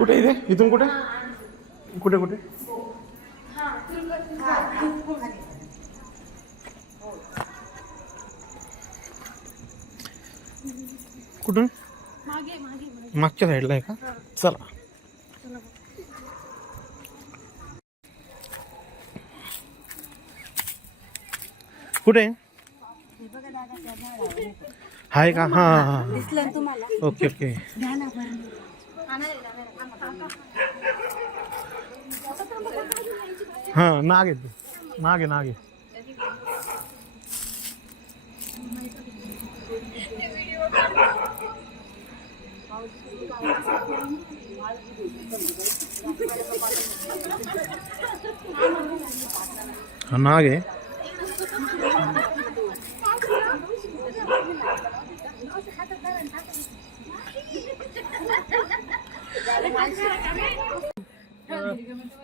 कुठे इथे इथून कुठे कुठे कुठे कुठून मागच्या साईडला आहे का? चला कुठे आहे का? हा हा ओके ओके. हा नाग आहे नाग आहे नाग आहे. हा नाग आहे.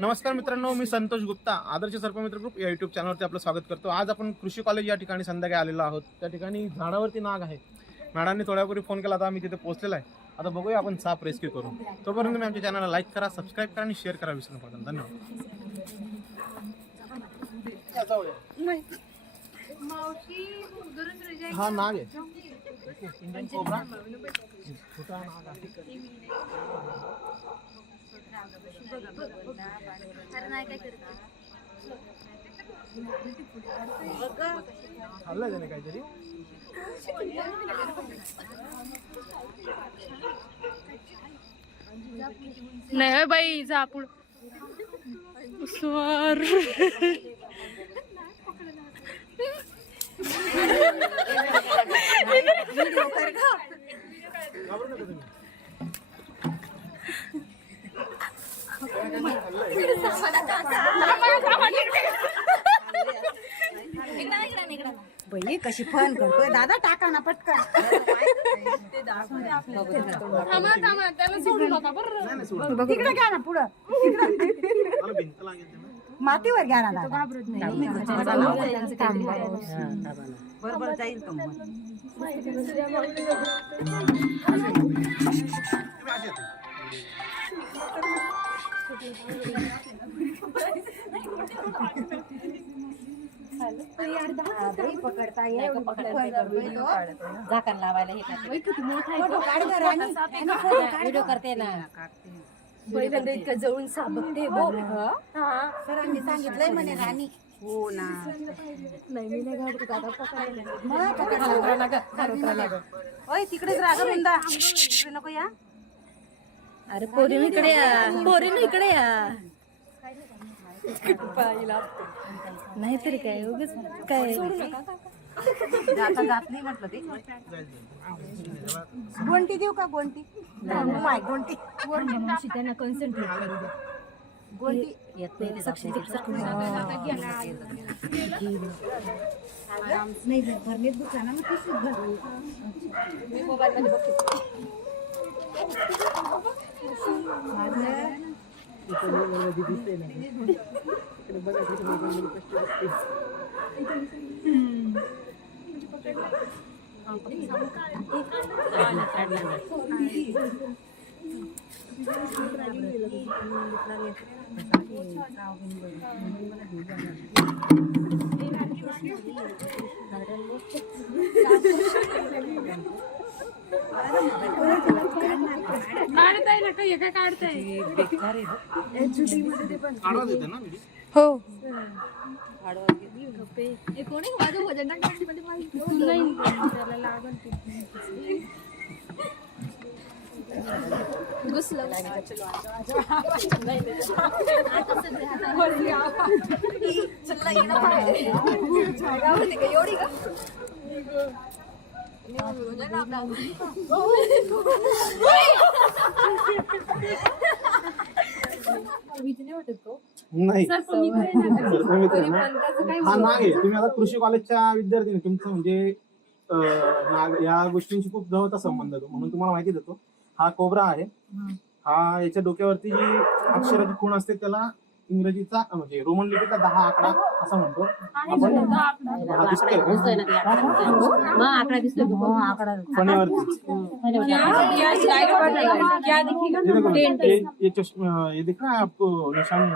नमस्कार मित्रांनो, मी संतोष गुप्ता, आदर्श सर्पमित्र ग्रुप या यूट्यूब चॅनलवरती आपलं स्वागत करतो. आज आपण कृषी कॉलेज या ठिकाणी संध्याकाळी आलेलो आहोत. त्या ठिकाणी झाडावरती नाग आहे. मॅडमने थोड्यापूर्वी फोन केला होता, मी तिथे पोहोचलेला आहे. आता बघूया आपण साप रेस्क्यू करू. तोपर्यंत तुम्ही आमच्या चॅनलला लाईक करा, सबस्क्राईब करा आणि शेअर करा विसरू नका. धन्यवाद. हा नाग आहे, इंडियन कोब्रा. छोटा नाग आहे. खाल्लं त्याने काहीतरी. नाही बाई जापूड स्वर. बाई कशी फन करतोय दादा, टाका ना पटकन. तिकडे घ्या ना, पुढं मातीवर घ्या ना दादा. बरोबर जाईल तो. पकडता ये झाकण लावायला व्हिडिओ करते ना. पहिल्यांदा इतकं जवळून साप बघते. सरांनी सांगितलंय म्हणे राणी. हो ना. नाही मी नाही घाबरत आता पकडायला. ओय तिकडेच राग म्हणता, नको या. अरे पोरी इकडे या, पोरी इकडे या. नाहीतरी काय उगच काय आता जात नाही म्हटलं ते. गोंटी देऊ का? गोंटी माय गोंटी त्यांना कॉन्सन्ट्रेट करू दे. गोंटी येत नाही ते नाही भरणे दुकाना मग तशीच भर. काढताय ना काही काय काढताय. हो कोणी माझं वजन नाही त्याला लागल घुसलं. एवढी का नाही हा नाग आहे. तुम्ही आता कृषी कॉलेजच्या विद्यार्थी, तुमचं म्हणजे नाग या गोष्टींशी खूप जवळचा संबंध आहे, म्हणून तुम्हाला माहिती देतो. हा कोब्रा आहे. हा याच्या डोक्यावरती जी अक्षराची खूण असते त्याला इंग्रजीचा म्हणजे रोमन लिपीचा 10 आकडा असं म्हणतो आपण. हा, दिसतोय का? मग आकडा दिसतोय फणीवरती. ये देखो, ये चश्मा, ये दिख रहा है आपको निशानी?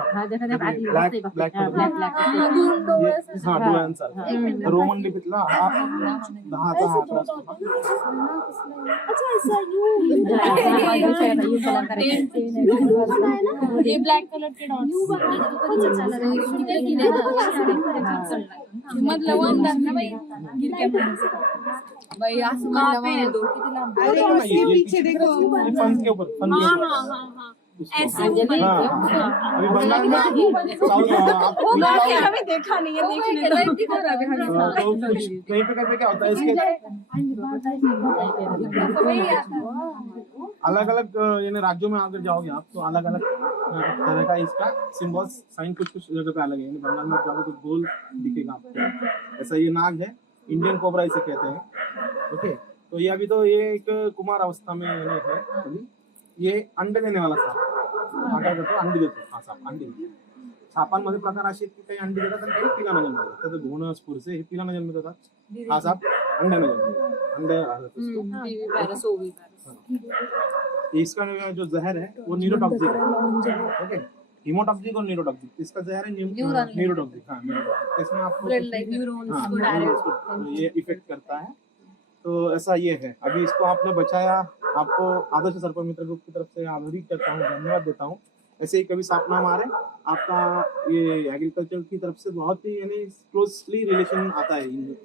ब्लॅक ब्लॅक हा डोळ्यांचा रोमन लिपीतला हा 10चा हा आकडा असतो. ये ब्लॅक कलर के मधलं वन दाखना बाई बाई असं ये फन के ऊपर, फन के ऊपर. ऐसे हाँ, अभी बंगाल में साउथ आपको देखा नहीं है देखने तो कहीं पे करके क्या होता है इसके अलग अलग यानी राज्यों में अगर जाओगे आप तो अलग अलग तरह का इसका सिंबल साइन कुछ कुछ जगह पे अलग है. यानी बंगाल में जाओगे तो गोल दिखेगा आपको. ऐसा ये नाग है, इंडियन कोबरा इसे कहते हैं. ओके, तो ये अभी तो ये एक कुमार अवस्था में यानी है अभी. ये अंडे देने वाला साप हा काय करतो, अंडी देतो. हा साप अंडी देतो. सापांमध्ये प्रकार असे आहेत की काही अंडी देतात आणि काही पिलांना जन्म देतात. तर घोणं स्फुरसे हे पिलांना जन्म देतात, हा साप अंड्याने जन्म देतो. अंडे इसका जो जहर है वो न्यूरोटॉक्सिक है. ओके, हीमोटॉक्सिक और न्यूरोटॉक्सिक. इसका जहर है न्यूरोटॉक्सिक. हाँ न्यूरोटॉक्सिक. इसमें आपको ये इफेक्ट करता है. तो ऐसा ये है. अभी इसको आपने बचाया, आपको आदर्श सर्प मित्र ग्रुप की तरफ से आभारी करता हूँ, धन्यवाद देता हूँ. ऐसे ही कभी सांप ना मारे. आपका ये एग्रीकल्चर की तरफ से बहुत ही यानी क्लोजली रिलेशन आता है इन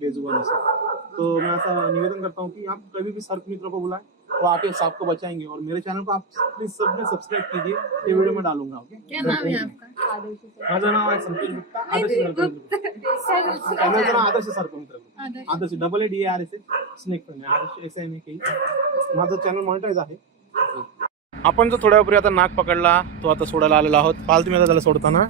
बेजुबानों से. तो मैं ऐसा निवेदन करता हूँ कि आप कभी भी सर्प मित्र को बुलाएं, वो आके सांप को बचाएंगे. और मेरे चैनल को आप प्लीज सबने सब्सक्राइब कीजिए, ये वीडियो में डालूंगा. ओके, क्या नाम है आपका? माझं नाव आहे संतोष गुप्ता, आदर्श सर्प मित्र. चॅनलचं नाव आदर्श सर्प मित्र ग्रुप. आदर्श ADRS स्नेक फ्रेंड. आदर्श ऐसा आहे की माझं चॅनल मॉनिटाईज आहे. आपण जो थोड्या वेळापूर्वी आता नाग पकडला तो आता सोडायला आलेला आहोत. पाल तुम्ही आता त्याला सोडताना